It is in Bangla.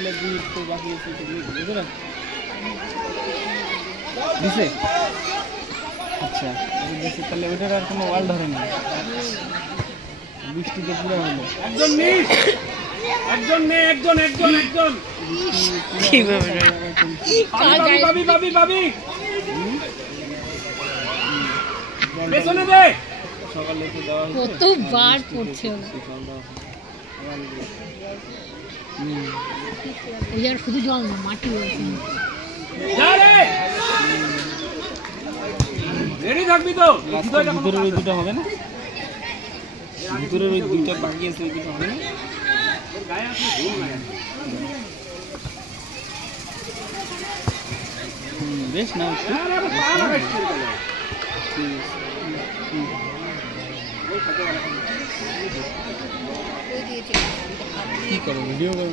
এগুলো দুই তো বাকি আছে বুঝলেন দিছে আচ্ছা দিছে তাহলে ওইটার আর কোনো ওয়াল ধরে না বৃষ্টিতে পুরো হলো একজন মিস একজন নে একজন একজন একজন কিভাবে বাবি বাবি বাবি পেছনে দে সকালে তো দেওয়া হচ্ছে কতবার পড়ছে ওই আর শুধু জল না মাটি হয়েছে রেডি থাকবি তো ভিতরের ওই দুটো হবে না ভিতরের ওই দুইটা বাকি আছে ওই দুটো হবে না বেশ না কি করো ভিডিও করো